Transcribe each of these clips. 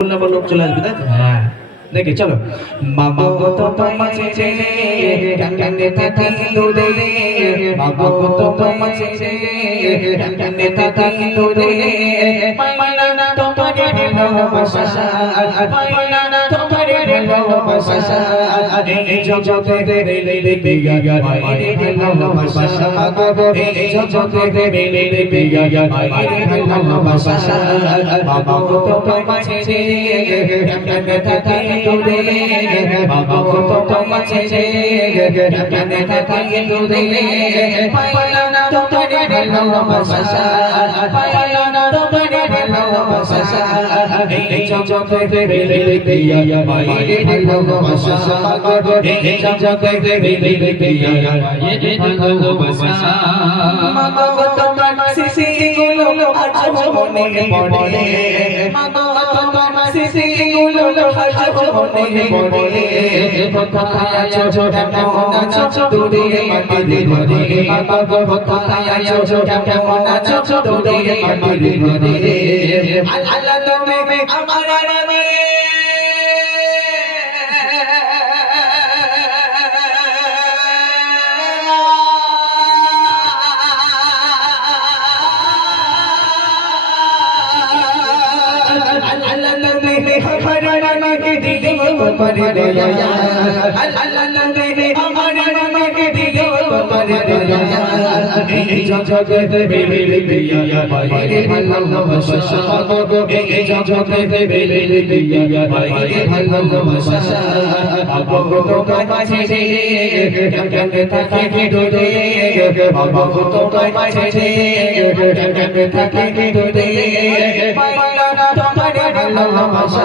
আবার লোক চলে আসবে, তাই তো? হ্যাঁ। দেখি, চলো। মামা গো তোমার কানে থাকি দূরে মামা গো তোমার কানে থাকি দূরে পাইলা তোমার ভালোবাসা পাইলা তোমার ভালোবাসা জগতে রে বিগা মাইরে ভালোবাসা গো এই জগতে রে বিগা কানে থাকি দূরে বাবা গো তোমার ছেড়ে কেমনে থাকি এই জগতে বেলে দিয়া মাইরে ভালোবাসা গো এই জগতে বেলে দিয়া মাইরে ভালোবাসা মামা তোমার সিসি গুলো আজ মনে পড়ে মামা তোমার সিসি গুলো আজ মনে পড়ে কোথায় আছো কেমন আছো দূরে মাটির ঘরে মামা কোথায় আছো কেমন আছো দূরে মাটির ঘরে அமரவரே அமரவரே அமரவரே এই জগতে বেলে দিয়া বাইরে ভালোবাসা সাগর এই জগতে বেলে দিয়া বাইরে ভালোবাসা ভগবান তোমায় মাঝে জগতে থাকে ডোলে ভগবান তোমায় মাঝে জগতে থাকে ডোলে ভালোবাসা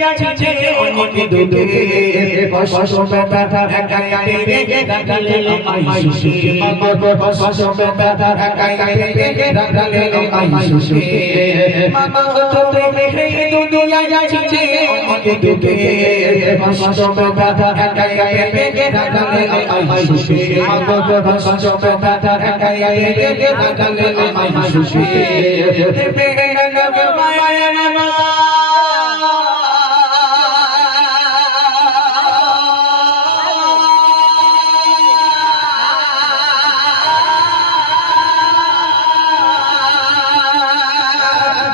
গেছে যে অনেক দূরে। কষ্ট ব্যথা একাই রে রাখালে আমায় সুখে মাগো কষ্ট ব্যথা একাই রে রাখালে আমায় সুখে মাগো তুমি এই দুনিয়া গেছে যে অনেক দূরে। কষ্ট ব্যথা একাই রে রাখালে আমায় সুখে মাগো কষ্ট ব্যথা একাই রে রাখালে আমায় সুখে দেবে না মায়া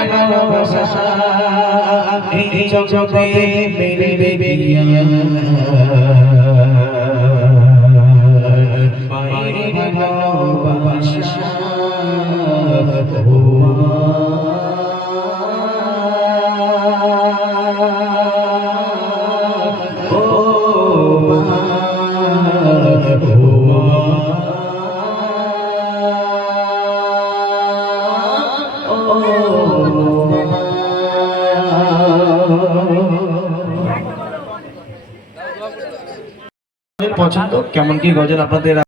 আমার রানী পছন্দ? কেমন কি গজল আপনাদের?